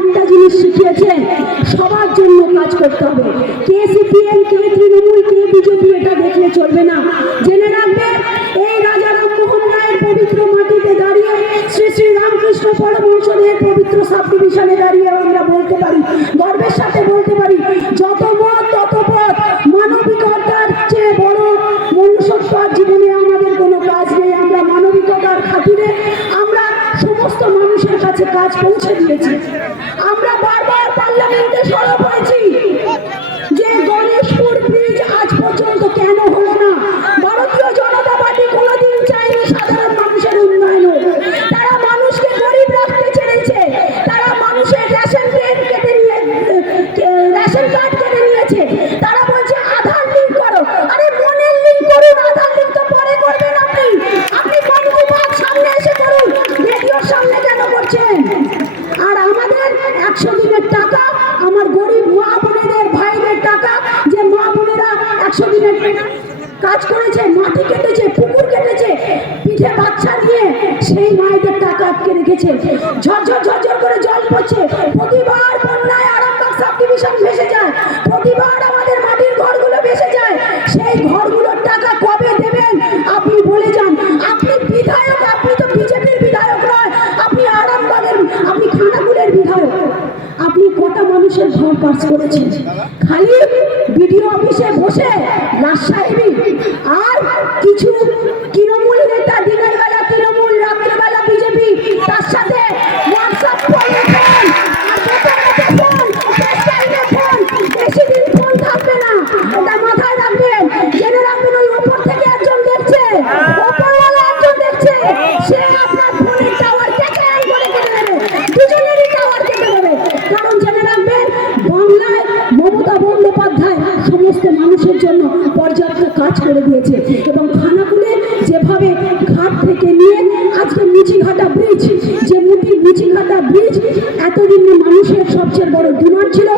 একটা জিনিস শিখিয়েছেন, সবার জন্য কাজ করতে হবে। কে সিপিএম, কে তৃণমূল, কে বিজেপি, এটা দেখলে চলবে না। জেনে রাখবে এই রাজা রামমোহন রায়ের পবিত্র মাটিতে দাঁড়িয়ে শ্রী শ্রী রামকৃষ্ণ পরমহংসদের পবিত্র সাব দাঁড়িয়ে আমরা বলতে পারি, গর্বের সাথে বলতে পারি যত মত তত পথ মানবিকতার চেয়ে বড় মনুষ্যত্ব আর জীবনে আমাদের কোনো কাজ নেই আমরা মানবিকতার খাতিরে আমরা সমস্ত মানুষের কাছে কাজ পৌঁছে দিয়েছি আমরা বারবার পার্লামেন্টে সরব হয়েছি যে গণেশপুর ব্রিজ আজ পর্যন্ত কেন হলো না ভারতীয় জনতা পার্টি কোনোদিন চায়নি সাধারণ মানুষের উন্নয়ন হোক। তারা মানুষকে গরিব রাখতে চেয়েছে তারা মানুষের রেশন ট্রেন কেটে নিয়ে রেশন কার্ড কেটে নিয়েছে তারা বলছে আধার লিঙ্ক করো আরে মনের লিঙ্ক করুন আধার লিঙ্ক তো পরে করবেন আপনি আপনি মন বিভাগ সামনে এসে করুন রেডিওর সামনে কেন করছেন আর আমাদের একশো দিনের টাকা আমার গরিব মা বোনেদের ভাইদের টাকা যে মা বোনেরা একশো দিনের কাজ করেছে, মাটি কেটেছে, পুকুর কেটেছে, পিঠে বাচ্চা দিয়ে সেই মায়েদের টাকা আটকে রেখেছে। ঝরঝর ঝরঝর করে জল পড়ছে। প্রতিবার বন্যায় আরামবাগ সাব ডিভিশন ভেসে যায়। প্রতিবার আমাদের মাটির ঘরগুলো ভেসে যায়। সেই ঘরগুলোর টাকা কবে দেবেন? আপনি বলে যান। আপনি বিধায়ক, আপনি তো বিজেপির বিধায়ক নয়। আপনি আরামবাগের, আপনি খানাকুলের বিধায়ক। আপনি কটা মানুষের ঘর পাস করেছেন? খালি বিডিও অফিসে বসে আর কিছু তৃণমূল নেতা দিনের বেলা তৃণমূল রাত্রেবেলা বিজেপি তার সাথে হোয়াটসঅ্যাপ ফোনে ফোন আর দোকানেতে ফোন পেস্টাইলে ফোন বেশি দিন ফোন থাকবে না এটা মাথায় রাখবেন জেনে রাখবেন ওই উপর থেকে একজন দেখছে ওপরওয়ালা একজন দেখছে সে আপনার ফোনের টাওয়ার কেটে আই করে কেটে দেবে দুজনেরই টাওয়ার কেটে দেবে কারণ জেনে রাখবেন বাংলায় মমতা বন্দ্যোপাধ্যায় সমস্ত মানুষের জন্য পর্যাপ্ত কাজ করে দিয়েছে। এবং খানাকুলে যেভাবে ঘাট থেকে নিয়ে আজকে মুচিঘাটা ব্রিজ, যে মুটি মুচিঘাটা ব্রিজ, এতদিন মানুষের সবচেয়ে বড় ডিমান্ড ছিল।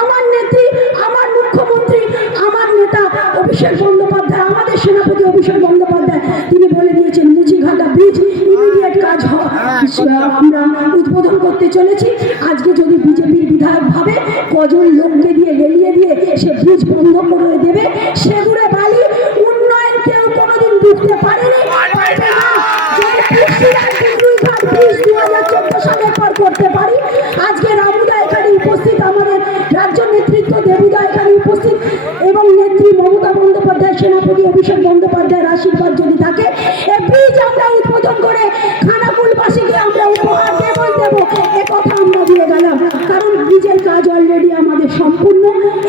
আমার নেত্রী, আমার মুখ্যমন্ত্রী, আমার নেতা অভিষেক বন্দ্যোপাধ্যায়, আমাদের সেনাপতি অভিষেক বন্দ্যোপাধ্যায়, তিনি বলে দিয়েছেন, মুচিঘাটা ব্রিজ ইমিডিয়েট কাজ হ- আমরা উদ্বোধন করতে চলেছি। আজকে যদি বিজেপির বিধায়ক ভাবে কজন লোককে দিয়ে গেলিয়ে দিয়ে সে ব্রিজ বন্ধ করে দেবে সেগুড়ে 2014 সালের করতে পারি। আজকে রামুদা এখানে উপস্থিত, আমাদের রাজ্য নেতৃত্ব দেবুদা এখানে উপস্থিত এবং নেত্রী মমতা বন্দ্যোপাধ্যায়, সেনাপতি অভিষেক বন্দ্যোপাধ্যায়ের আশীর্বাদ যদি থাকে এই ব্রিজ আমরা উদ্বোধন করে খানাকুলবাসীকে আমরা উপহার দেবই দেব। এ কথা আমরা দিয়ে গেলাম, কারণ ব্রিজের কাজ অলরেডি আমাদের সম্পূর্ণ,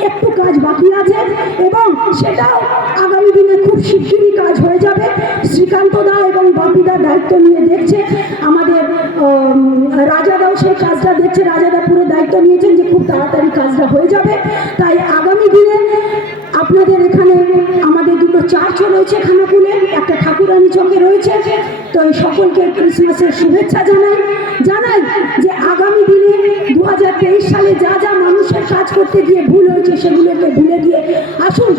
একটু কাজ বাকি আছে এবং সেটাও আগামী দিনে খুব শিগগিরই কাজ হয়ে যাবে। শ্রীকান্ত দা এবং বাপিদা দায়িত্ব নিয়ে দেখছে, আমাদের উম, রাজাদাও সেই কাজটা দেখছে রাজাদা পুরো দায়িত্ব নিয়েছেন যে খুব তাড়াতাড়ি কাজটা হয়ে যাবে। তাই আগামী দিনে আপনাদের এখানে আমাদের দুটো চার্চও রয়েছে খানাকুলে একটা ঠাকুরানী চকে রয়েছে। তো এই সকলকে ক্রিসমাসের শুভেচ্ছা জানাই। জানাই যে আগামী দিনে দু হাজার তেইশ সালে যা যা মানুষের কাজ করতে গিয়ে ভুল হয়েছে সেগুলোকে ভুলে গিয়ে আসুন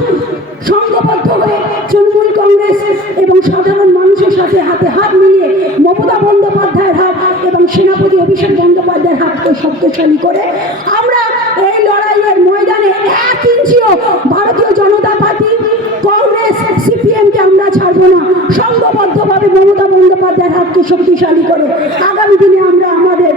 সংঘবদ্ধ হয়ে তৃণমূল কংগ্রেস এবং সাধারণ মানুষের সাথে হাতে হাত মিলিয়ে মমতা সেনাপতি অভিষেক বন্দ্যোপাধ্যায়ের হাতকে শক্তিশালী করে, আমরা এই লড়াইয়ের ময়দানে এক ইঞ্চিও ভারতীয় জনতা পার্টি, কংগ্রেস, সিপিএমকে আমরা ছাড়বো না। সংঘবদ্ধভাবে মমতা বন্দ্যোপাধ্যায়ের হাতকে শক্তিশালী করে আগামী দিনে আমরা আমাদের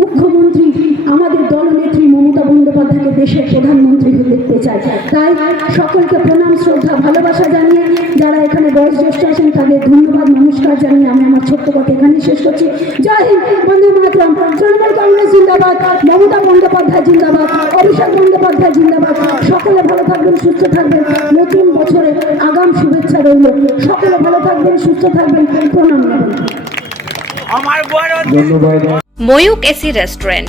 মুখ্যমন্ত্রী, আমাদের দলনেত্রী মমতা বন্দ্যোপাধ্যায়কে দেশের প্রধানমন্ত্রী দেখতে চাই। তাই সকলকে প্রণাম, শ্রদ্ধা, ভালোবাসা জানিয়ে যারা এখানে বয়োজ্যেষ্ঠ আছেন তাদের ধন্যবাদ নমস্কার জানিয়ে আমি আমার ছোট্ট কথা এখানে শেষ করছি। জয় হিন্দ বন্দে মাতরম। তৃণমূল কংগ্রেস জিন্দাবাদ মমতা বন্দ্যোপাধ্যায় জিন্দাবাদ অভিষেক বন্দ্যোপাধ্যায় জিন্দাবাদ। সকলে ভালো থাকবেন সুস্থ থাকবেন। নতুন বছরে আগাম শুভেচ্ছা রইল। সকলে ভালো থাকবেন সুস্থ থাকবেন। প্রণাম। নেবেন আমার ধন্যবাদ। Mayukh AC restaurant.